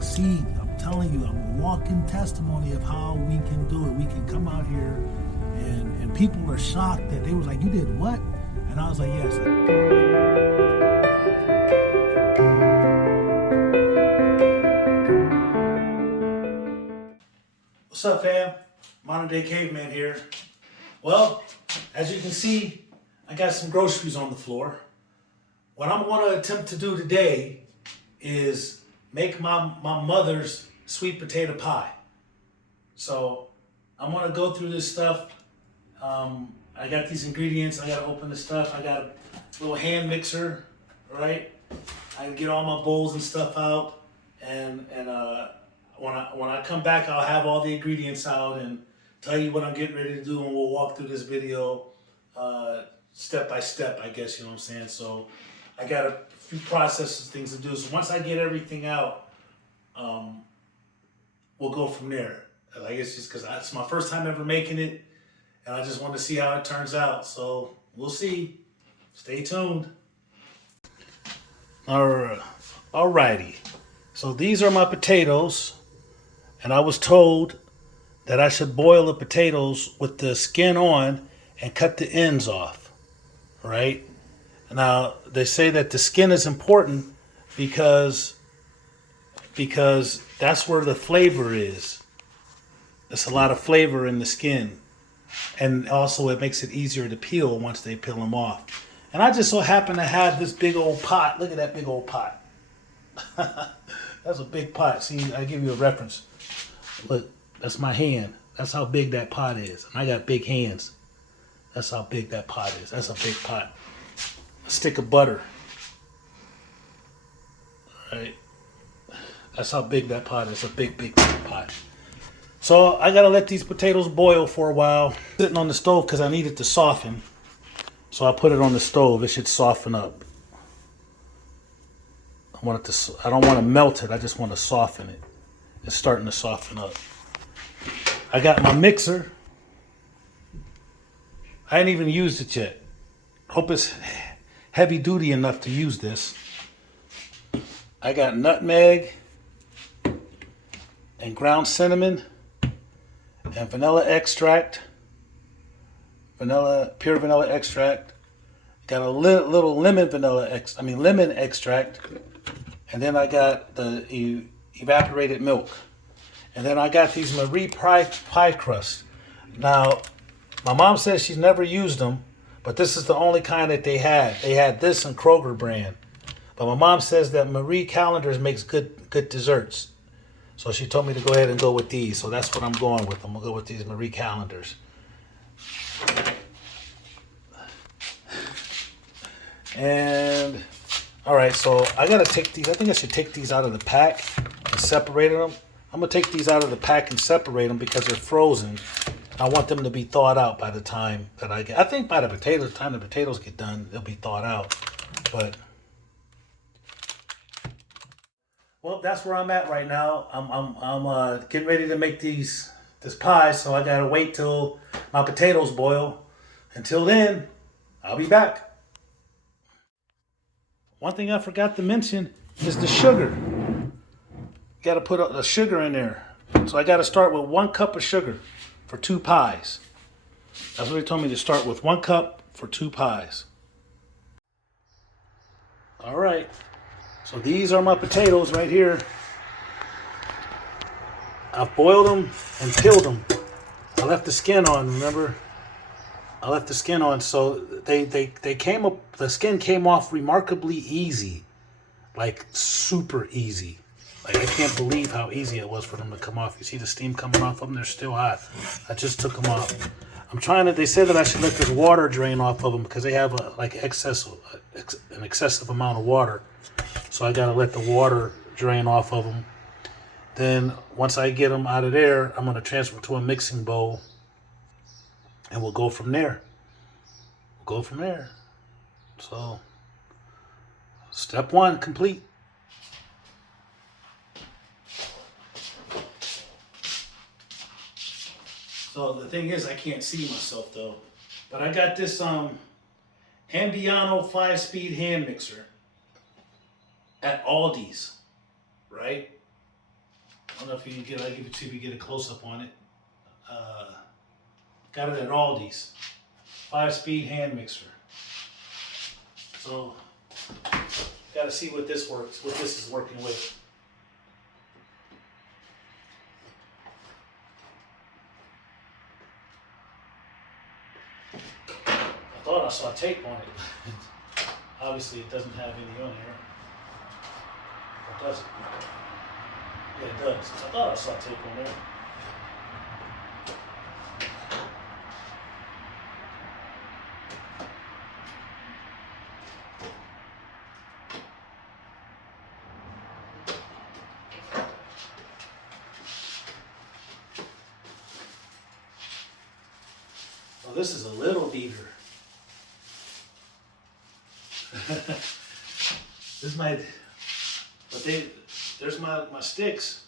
succeed. I'm telling you, I'm a walking testimony of how we can do it. We can come out here and people are shocked that they was like, you did what? And I was like, yes. What's up, fam? Modern Day Caveman here. Well, as you can see, I got some groceries on the floor. What I'm going to attempt to do today is make my mother's sweet potato pie. So I'm going to go through this stuff. I got these ingredients. I got to open the stuff. I got a little hand mixer, right? I can get all my bowls and stuff out. And when I come back, I'll have all the ingredients out and tell you what I'm getting ready to do, and we'll walk through this video step by step, I guess, you know what I'm saying? So I got a few processes, things to do. So once I get everything out, we'll go from there. I guess just because it's my first time ever making it, and I just want to see how it turns out. So we'll see. Stay tuned. Alrighty. So these are my potatoes, and I was told that I should boil the potatoes with the skin on and cut the ends off, right? Now, they say that the skin is important because that's where the flavor is. There's a lot of flavor in the skin. And also it makes it easier to peel once they peel them off. And I just so happen to have this big old pot. Look at that big old pot. That's a big pot. See, I give you a reference. Look, that's my hand. That's how big that pot is. And I got big hands. That's how big that pot is. That's a big pot. A stick of butter. All right. That's how big that pot is. A big, big pot. So I got to let these potatoes boil for a while. Sitting on the stove because I need it to soften. So I put it on the stove. It should soften up. I don't want to melt it. I just want to soften it. It's starting to soften up. I got my mixer. I ain't even used it yet. Hope it's heavy duty enough to use this. I got nutmeg and ground cinnamon and vanilla extract. Pure vanilla extract. Got a little lemon extract. And then I got the evaporated milk. And then I got these Marie pie crust. Now, my mom says she's never used them, but this is the only kind that they had. They had this and Kroger brand. But my mom says that Marie Callender's makes good desserts. So she told me to go ahead and go with these. So that's what I'm going with. I'm going to go with these Marie Callender's. And, all right, so I got to take these. I think I should take these out of the pack and separate them. I'm going to take these out of the pack and separate them because they're frozen. I want them to be thawed out by the time that I get. I think by the time the potatoes get done, they'll be thawed out. But, well, that's where I'm at right now. I'm getting ready to make this pie, so I got to wait till my potatoes boil. Until then, I'll be back. One thing I forgot to mention is the sugar. You got to put the sugar in there. So I got to start with 1 cup of sugar for 2 pies. That's what they told me to start with. 1 cup for 2 pies. All right. So these are my potatoes right here. I've boiled them and peeled them. I left the skin on, remember? I left the skin on, so the skin came off remarkably easy. Like super easy. Like I can't believe how easy it was for them to come off. You see the steam coming off of them? They're still hot. I just took them off. They said that I should let this water drain off of them because they have an excessive amount of water. So I gotta let the water drain off of them. Then once I get them out of there, I'm gonna transfer to a mixing bowl. And we'll go from there. So, step 1 complete. So the thing is, I can't see myself though. But I got this Ambiano 5-speed hand mixer at Aldi's, right? don't know if you can get, I'll give it to you if you get a close up on it. Got it at Aldi's. 5-speed hand mixer. So, got to see what this works, what this is working with. I thought I saw tape on it. Obviously, it doesn't have any on here. Or does it? Yeah, it does. I thought I saw tape on there. Oh, this is a little beater. This is my, but there's my sticks.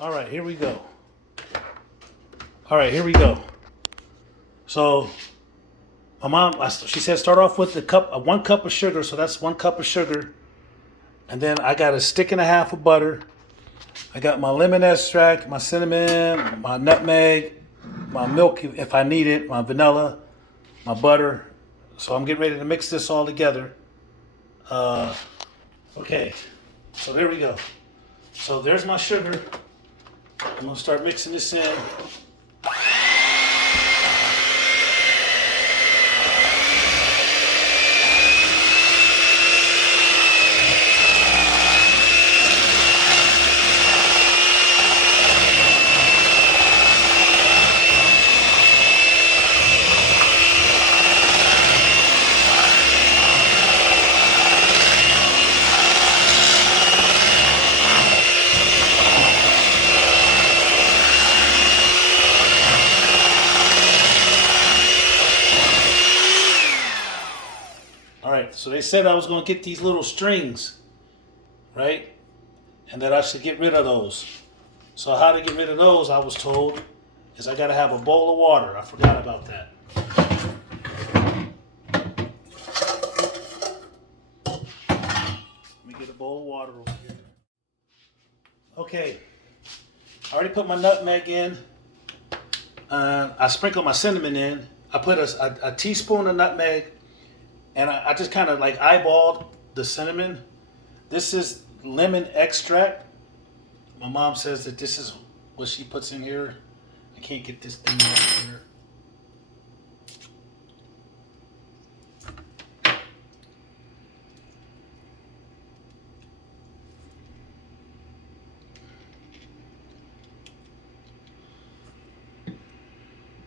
All right, here we go. All right, here we go. So, my mom, she said start off with 1 cup of sugar. So that's 1 cup of sugar. And then I got a stick and a half of butter. I got my lemon extract, my cinnamon, my nutmeg, my milk if I need it, my vanilla, my butter. So I'm getting ready to mix this all together. Okay, so there we go. So there's my sugar. I'm gonna start mixing this in. So they said I was going to get these little strings, right? And that I should get rid of those. So how to get rid of those, I was told, is I got to have a bowl of water. I forgot about that. Let me get a bowl of water over here. Okay. I already put my nutmeg in. I sprinkled my cinnamon in. I put a teaspoon of nutmeg. And I just kind of like eyeballed the cinnamon. This is lemon extract. My mom says that this is what she puts in here. I can't get this thing out here.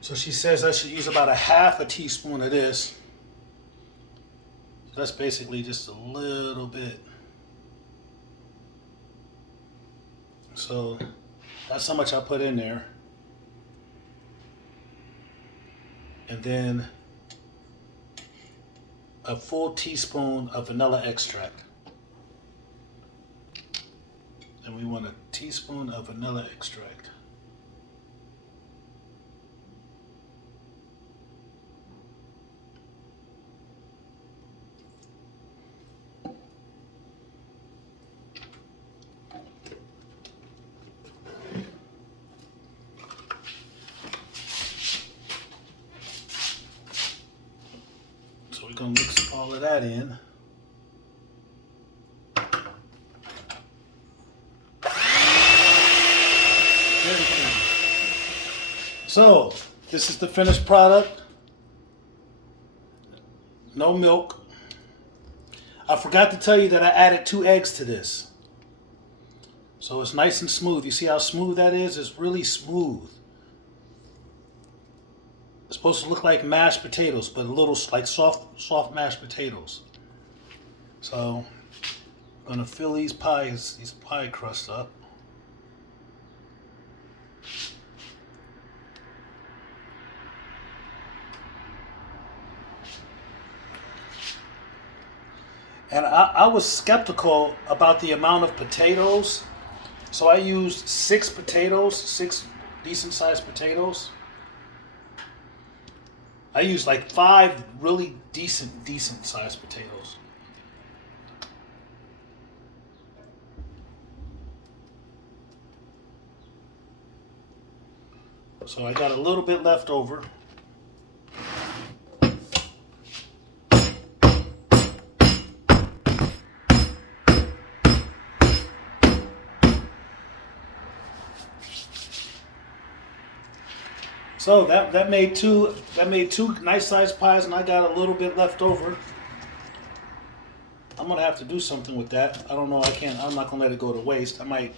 So she says I should use about a half a teaspoon of this. That's basically just a little bit. So that's how much I put in there. And then a full teaspoon of vanilla extract. And we want a teaspoon of vanilla extract. We're going to mix all of that in. So, this is the finished product. No milk. I forgot to tell you that I added 2 eggs to this. So it's nice and smooth. You see how smooth that is? It's really smooth. It's supposed to look like mashed potatoes, but a little like soft mashed potatoes. So I'm gonna fill these pie crust up. And I was skeptical about the amount of potatoes. So I used 6 potatoes, 6 decent sized potatoes. I used like 5 really decent sized potatoes. So I got a little bit left over. So that made two nice sized pies, and I got a little bit left over. I'm gonna have to do something with that. I don't know. I'm not gonna let it go to waste. I might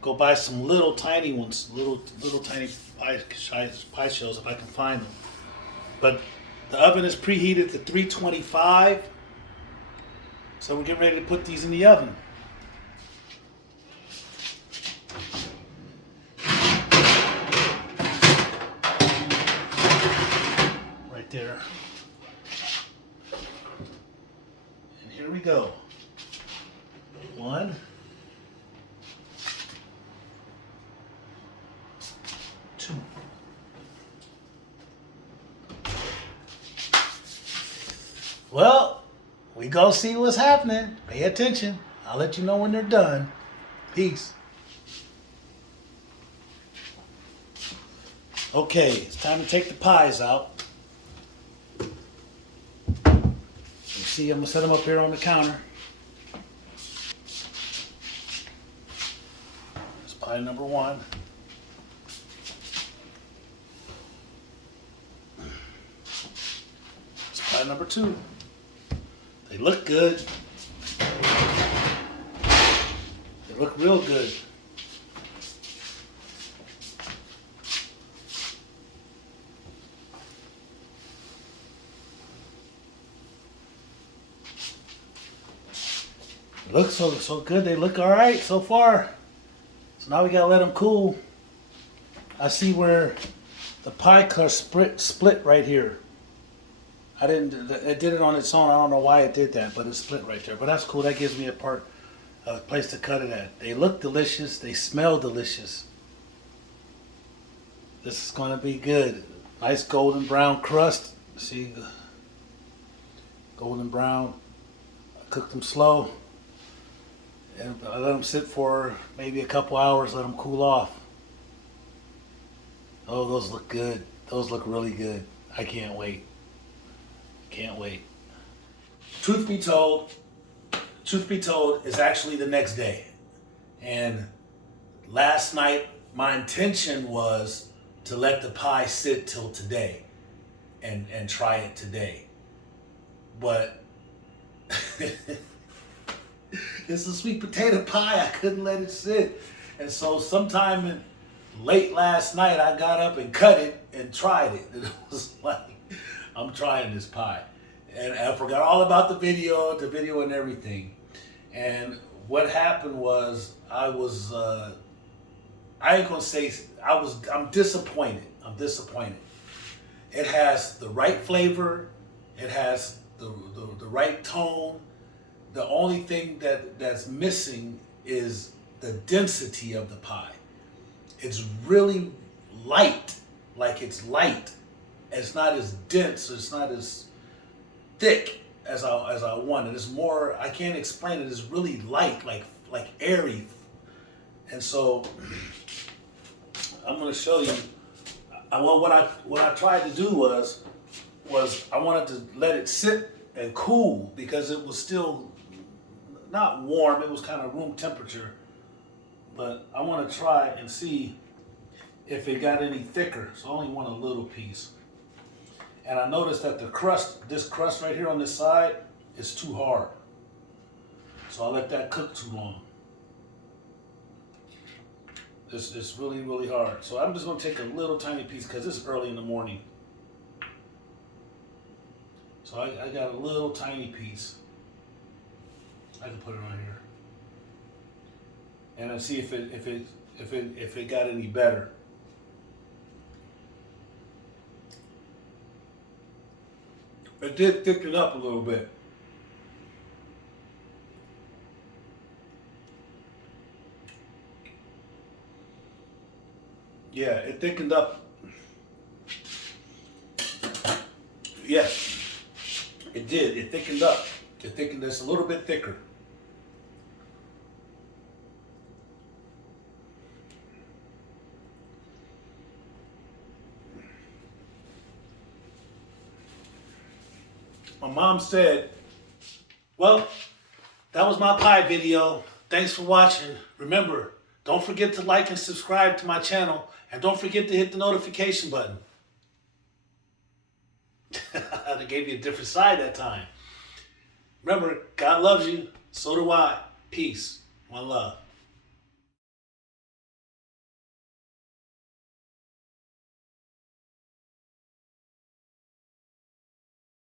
go buy some little tiny ones, little tiny pie shells if I can find them. But the oven is preheated to 325, so we're getting ready to put these in the oven. Right there. And here we go. 1, 2. Well, we go see what's happening. Pay attention. I'll let you know when they're done. Peace. Okay, it's time to take the pies out. You see, I'm gonna set them up here on the counter. That's pie number 1. That's pie number 2. They look good. They look real good. Look so good. They look all right so far. So now we gotta let them cool. I see where the pie crust split right here. It did it on its own. I don't know why it did that, but it split right there. But that's cool. That gives me a place to cut it at. They look delicious. They smell delicious. This is gonna be good. Nice golden brown crust. See the golden brown. I cooked them slow. And I let them sit for maybe a couple hours, let them cool off. Oh, those look good. Those look really good. I can't wait. Can't wait. Truth be told, it's actually the next day. And last night, my intention was to let the pie sit till today and try it today. But it's a sweet potato pie. I couldn't let it sit. And so sometime late last night, I got up and cut it and tried it. And it was like, I'm trying this pie. And I forgot all about the video and everything. And what happened was I'm disappointed. I'm disappointed. It has the right flavor. It has the right tone. The only thing that's missing is the density of the pie. It's really light, like it's light. It's not as dense, it's not as thick as I wanted. It's more, I can't explain it, it's really light, like airy. And so I'm gonna show you. What I tried to do was I wanted to let it sit and cool because it was still not warm, it was kind of room temperature. But I want to try and see if it got any thicker. So I only want a little piece. And I noticed that this crust right here on this side is too hard. So I let that cook too long. It's really, really hard. So I'm just gonna take a little tiny piece because it's early in the morning. So I got a little tiny piece. I can put it right here. And let's see if it got any better. It did thicken up a little bit. Yeah, it thickened up. Yes, it did. It thickened up. It thickened this a little bit thicker. My mom said, well, that was my pie video. Thanks for watching. Remember, don't forget to like and subscribe to my channel. And don't forget to hit the notification button. I gave you a different side that time. Remember, God loves you. So do I. Peace. One love.